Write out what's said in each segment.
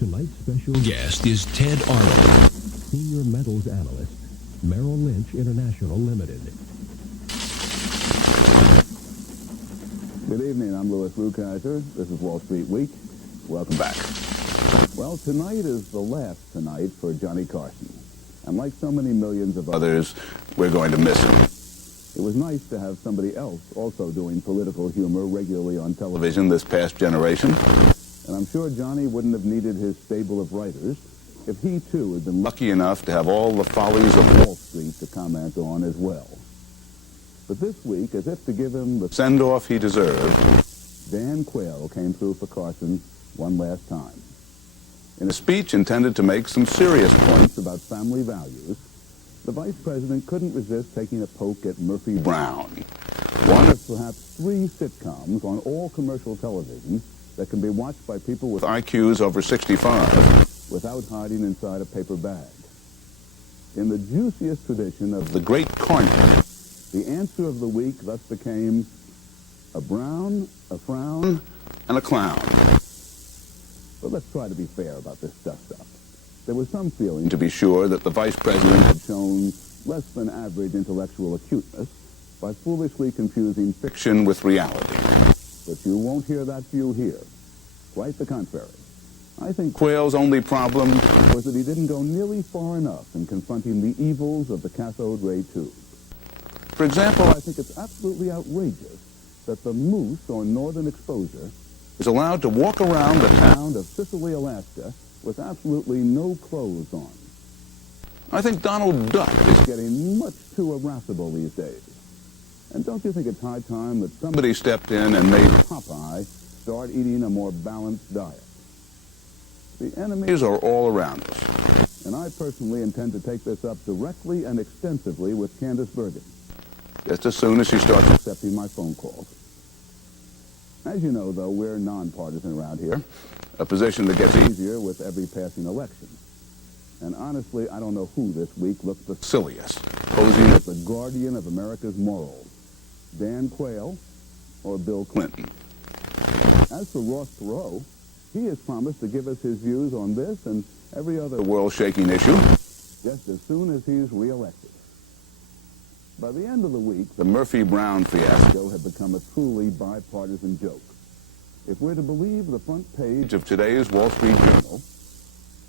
Tonight's special guest is Ted Arnold, Senior Metals Analyst, Merrill Lynch International Limited. Good evening, I'm Louis Rukeyser. This is Wall Street Week. Welcome back. Well, tonight is the last tonight for Johnny Carson. And like so many millions of others, we're going to miss him. It was nice to have somebody else also doing political humor regularly on television this past generation. And I'm sure Johnny wouldn't have needed his stable of writers if he, too, had been lucky enough to have all the follies of Wall Street to comment on as well. But this week, as if to give him the send-off he deserved, Dan Quayle came through for Carson one last time. In a speech intended to make some serious points about family values, the vice president couldn't resist taking a poke at Murphy Brown, one of perhaps 3 sitcoms on all commercial television that can be watched by people with IQs over 65 without hiding inside a paper bag. In the juiciest tradition of the great corner, the answer of the week thus became a Brown, a frown, and a clown. But let's try to be fair about this dust-up. There was some feeling, to be sure, that the vice president had shown less than average intellectual acuteness by foolishly confusing fiction with reality. But you won't hear that view here. Quite the contrary. I think Quayle's only problem was that he didn't go nearly far enough in confronting the evils of the cathode ray tube. For example, I think it's absolutely outrageous that the moose on northern exposure is allowed to walk around the town of Sicily, Alaska, with absolutely no clothes on. I think Donald Duck is getting much too irascible these days. And don't you think it's high time that somebody stepped in and made Popeye start eating a more balanced diet? The enemies are all around us. And I personally intend to take this up directly and extensively with Candace Bergen, just as soon as she starts accepting my phone calls. As you know, though, we're nonpartisan around here, a position that gets easier with every passing election. And honestly, I don't know who this week looked the silliest, posing as the guardian of America's morals, Dan Quayle or Bill Clinton. As for Ross Perot, he has promised to give us his views on this and every other world-shaking issue just as soon as he's reelected. By the end of the week, the Murphy-Brown fiasco had become a truly bipartisan joke. If we're to believe the front page of today's Wall Street Journal,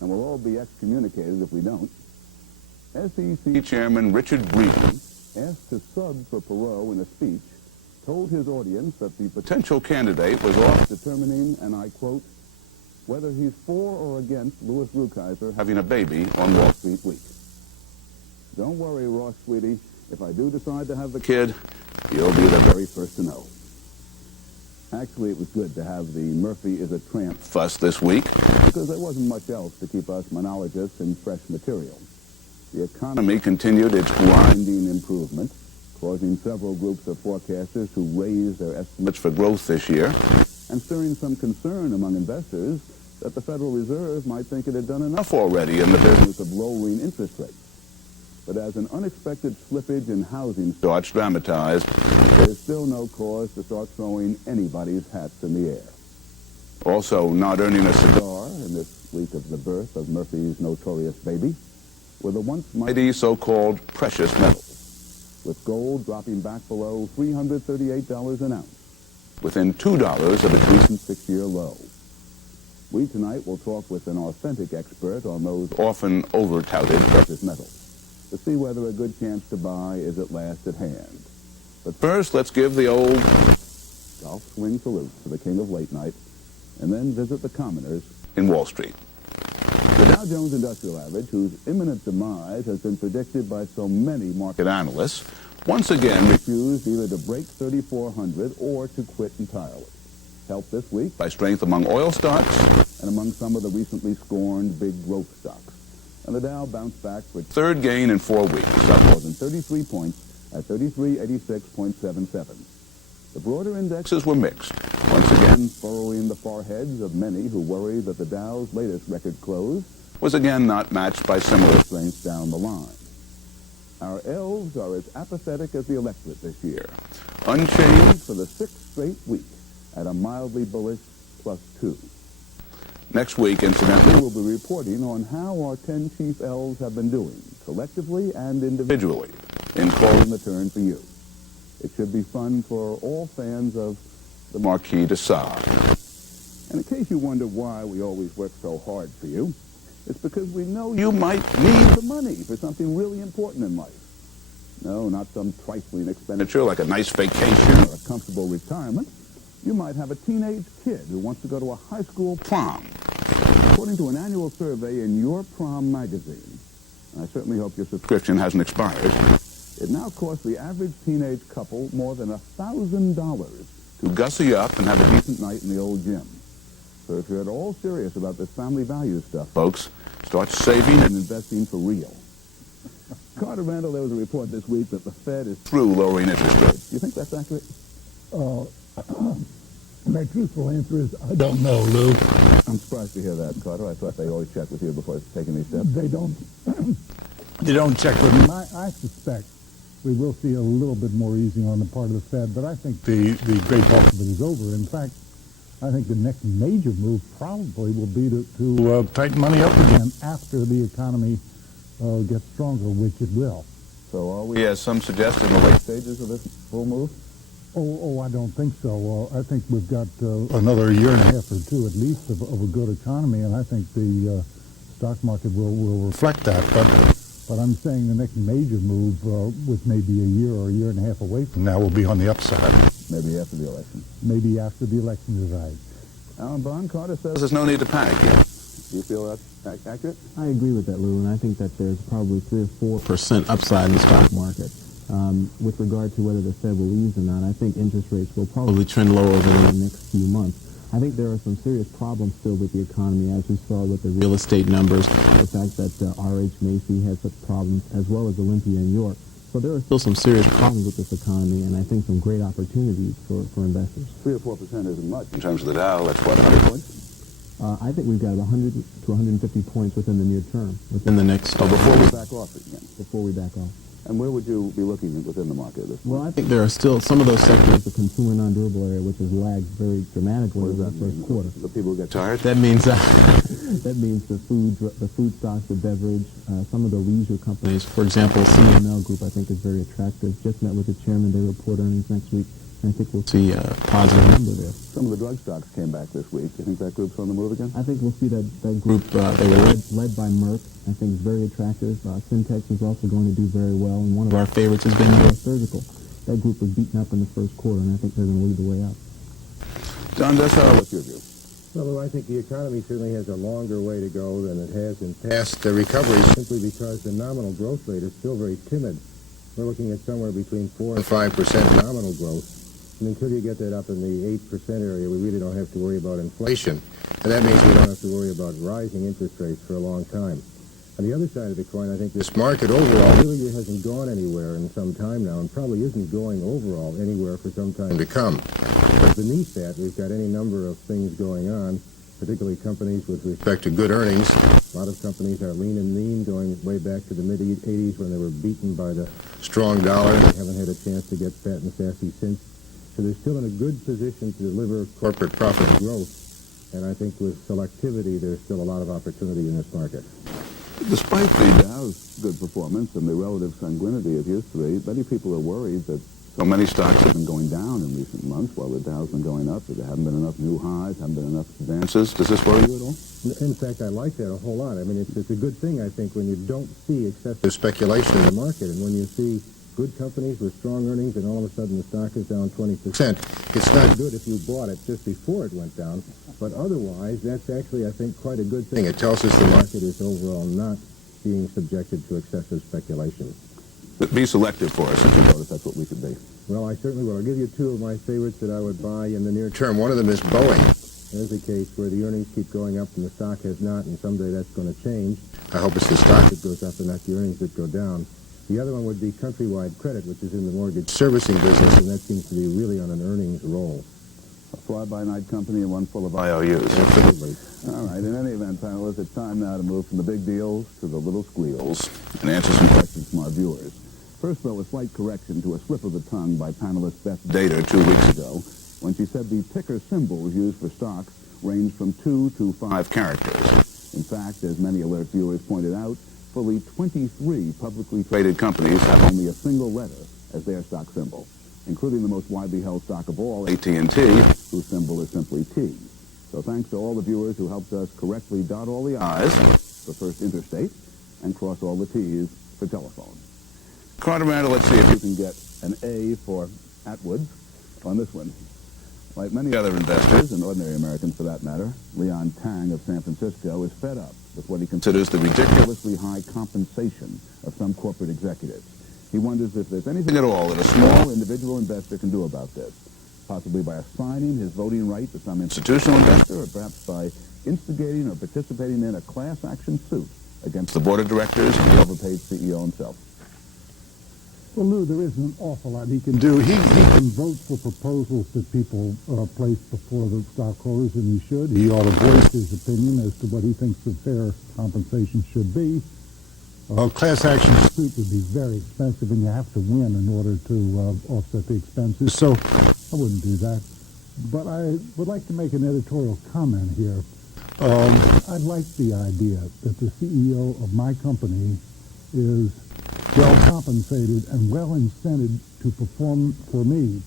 and we'll all be excommunicated if we don't, SEC Chairman Richard Breeden, asked to sub for Perot in a speech, told his audience that the potential candidate was off determining, and I quote, whether he's for or against Louis Rukeyser having a baby on Wall Street Week. Don't worry, Ross, sweetie. If I do decide to have the kid, you'll be the very first to know. Actually, it was good to have the Murphy is a tramp fuss this week, because there wasn't much else to keep us monologists in fresh material. The economy continued its grinding improvement, causing several groups of forecasters to raise their estimates for growth this year, and stirring some concern among investors that the Federal Reserve might think it had done enough already in the business of lowering interest rates. But as an unexpected slippage in housing starts dramatized, there's still no cause to start throwing anybody's hats in the air. Also not earning a cigar in this week of the birth of Murphy's notorious baby were the once mighty so-called precious metals, with gold dropping back below $338 an ounce, within $2 of its recent 6-year low. We tonight will talk with an authentic expert on those often over-touted precious metals, to see whether a good chance to buy is at last at hand. But first, let's give the old golf swing salute to the king of late night, and then visit the commoners in Wall Street. The Dow Jones Industrial Average, whose imminent demise has been predicted by so many market analysts, once again refused either to break 3,400 or to quit entirely. Helped this week by strength among oil stocks and among some of the recently scorned big growth stocks. And the Dow bounced back for its third gain in 4 weeks, up more than 33 points at 3386.77. The broader indexes were mixed, once again furrowing the foreheads of many who worry that the Dow's latest record close was again not matched by similar strengths down the line. Our elves are as apathetic as the electorate this year, unchanged for the 6th straight week at a mildly bullish +2. Next week, incidentally, we'll be reporting on how our 10 chief elves have been doing, collectively and individually, in calling the turn for you. It should be fun for all fans of the Marquis de Sade. And in case you wonder why we always work so hard for you, it's because we know you might need the money for something really important in life. No, not some trifling expenditure like a nice vacation or a comfortable retirement. You might have a teenage kid who wants to go to a high school prom. According to an annual survey in Your Prom magazine, and I certainly hope your subscription hasn't expired, it now costs the average teenage couple more than $1,000 to gussy up and have a decent night in the old gym. So if you're at all serious about this family value stuff, folks, start saving and investing for real. Carter Randall, there was a report this week that the Fed is through lowering interest rates. Do you think that's accurate? My truthful answer is I don't know, Lou. I'm surprised to hear that, Carter. I thought they always check with you before taking these steps. They don't. They don't check with me. I suspect we will see a little bit more easing on the part of the Fed, but I think the great bulk of it is over. In fact, I think the next major move probably will be to tighten money up again after the economy gets stronger, which it will. So are we, as some suggest, in the late stages of this full move? I don't think so. I think we've got another year and a half or two at least of a good economy, and I think the stock market will reflect that. But I'm saying the next major move, which may be a year or a year and a half away from now, will be on the upside. Maybe after the election. Maybe after the election is right. Alan Bond, Carter says there's no need to panic yet. Do you feel that's accurate? I agree with that, Lou, and I think that there's probably 3 or 4% upside in the stock market. With regard to whether the Fed will ease or not, I think interest rates will probably trend lower over the next few months. I think there are some serious problems still with the economy, as we saw with the real estate numbers, the fact that R.H. Macy has such problems, as well as Olympia in York. So there are still some serious problems with this economy, and I think some great opportunities for investors. 3 or 4% isn't much. In terms of the Dow, that's what, 100 points? I think we've got 100 to 150 points within the near term, within the next... before we back off again? Before we back off. And where would you be looking within the market at this point? Well, I think there are still some of those sectors, the consumer non-durable area, which has lagged very dramatically in the first quarter. The people who get tired? That means that means the food stocks, the beverage, some of the leisure companies. For example, CML Group, I think, is very attractive. Just met with the chairman. They report earnings next week. I think we'll see a positive number there. Some of the drug stocks came back this week. Do you think that group's on the move again? I think we'll see that group. They were led by Merck. I think it's very attractive. Syntex is also going to do very well, and one of our favorites has been US Surgical. That group was beaten up in the first quarter, and I think they're going to lead the way up. Don Dessau, what's your view? Well, I think the economy certainly has a longer way to go than it has in past recoveries, simply because the nominal growth rate is still very timid. We're looking at somewhere between 4 and 5% nominal growth. And until you get that up in the 8% area, we really don't have to worry about inflation. And that means we don't have to worry about rising interest rates for a long time. On the other side of the coin, I think this market overall really hasn't gone anywhere in some time now, and probably isn't going overall anywhere for some time to come. But beneath that, we've got any number of things going on, particularly companies with respect to good earnings. A lot of companies are lean and mean, going way back to the mid-'80s when they were beaten by the strong dollar. They haven't had a chance to get fat and sassy since. So they're still in a good position to deliver corporate profit growth. And I think with selectivity, there's still a lot of opportunity in this market. Despite the Dow's good performance and the relative sanguinity of history, many people are worried that so many stocks have been going down in recent months while the Dow's been going up, that there haven't been enough new highs, haven't been enough advances. Does this worry you at all? In fact, I like that a whole lot. I mean, it's a good thing, I think, when you don't see excessive speculation in the market, and when you see good companies with strong earnings and all of a sudden the stock is down 20%. It's not good if you bought it just before it went down, but otherwise, that's actually, I think, quite a good thing. It tells us the market is overall not being subjected to excessive speculation. Be selective for us, if you notice that's what we should be. Well, I certainly will. I'll give you 2 of my favorites that I would buy in the near term. One of them is Boeing. There's a case where the earnings keep going up and the stock has not, and someday that's going to change. I hope it's the stock that goes up and not the earnings that go down. The other one would be Countrywide Credit, which is in the mortgage servicing business, and that seems to be really on an earnings roll. A fly-by-night company and one full of IOUs. Absolutely. All right, in any event, panelists, it's time now to move from the big deals to the little squeals and answer some questions from our viewers. First, though, a slight correction to a slip of the tongue by panelist Beth Dater 2 weeks ago when she said the ticker symbols used for stocks range from 2 to 5 characters. In fact, as many alert viewers pointed out, fully 23 publicly traded companies have only a single letter as their stock symbol, including the most widely held stock of all, AT&T, whose symbol is simply T. So thanks to all the viewers who helped us correctly dot all the I's for First Interstate and cross all the T's for telephone. Carter, let's see if you can get an A for Atwood on this one. Like many other investors, and ordinary Americans for that matter, Leon Tang of San Francisco is fed up with what he considers the ridiculously high compensation of some corporate executives. He wonders if there's anything at all that a small individual investor can do about this, possibly by assigning his voting right to some institutional investor, or perhaps by instigating or participating in a class action suit against the board of directors and the overpaid CEO himself. Well, Lou, there isn't an awful lot he can do. He can vote for proposals that people place before the stockholders, and he should. He ought to voice his opinion as to what he thinks the fair compensation should be. A class action suit would be very expensive, and you have to win in order to offset the expenses. So I wouldn't do that. But I would like to make an editorial comment here. I'd like the idea that the CEO of my company is well compensated and well incented to perform for me.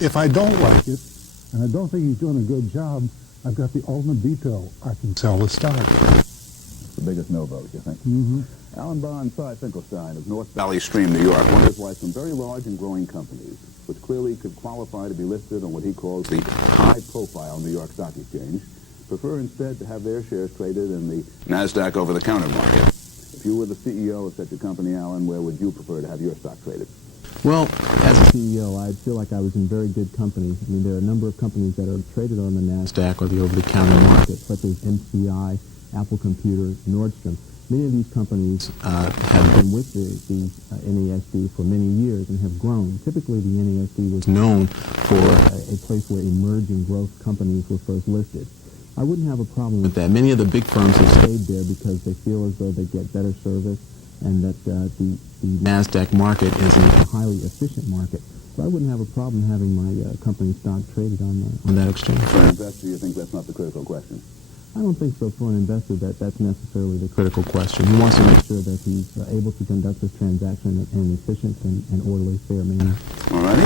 If I don't like it, and I don't think he's doing a good job, I've got the ultimate veto. I can sell the stock. The biggest no vote, you think? Mm-hmm. Alan Bond Finkelstein of North Valley Stream, New York, wonders why some very large and growing companies, which clearly could qualify to be listed on what he calls the high-profile New York Stock Exchange, prefer instead to have their shares traded in the NASDAQ over-the-counter market. If you were the CEO of such a company, Alan, where would you prefer to have your stock traded? Well, as a CEO, I'd feel like I was in very good company. I mean, there are a number of companies that are traded on the NASDAQ or the over-the-counter market, such as MCI, Apple Computer, Nordstrom. Many of these companies have been with the NASD for many years and have grown. Typically, the NASD was known for a place where emerging growth companies were first listed. I wouldn't have a problem with that. Many of the big firms have stayed there because they feel as though they get better service and that the NASDAQ market is a highly efficient market. So I wouldn't have a problem having my company stock traded on that exchange. For an investor, you think that's not the critical question? I don't think so. For an investor, that's necessarily the critical question. He wants to make sure that he's able to conduct his transaction in an efficient and orderly, fair manner. All righty.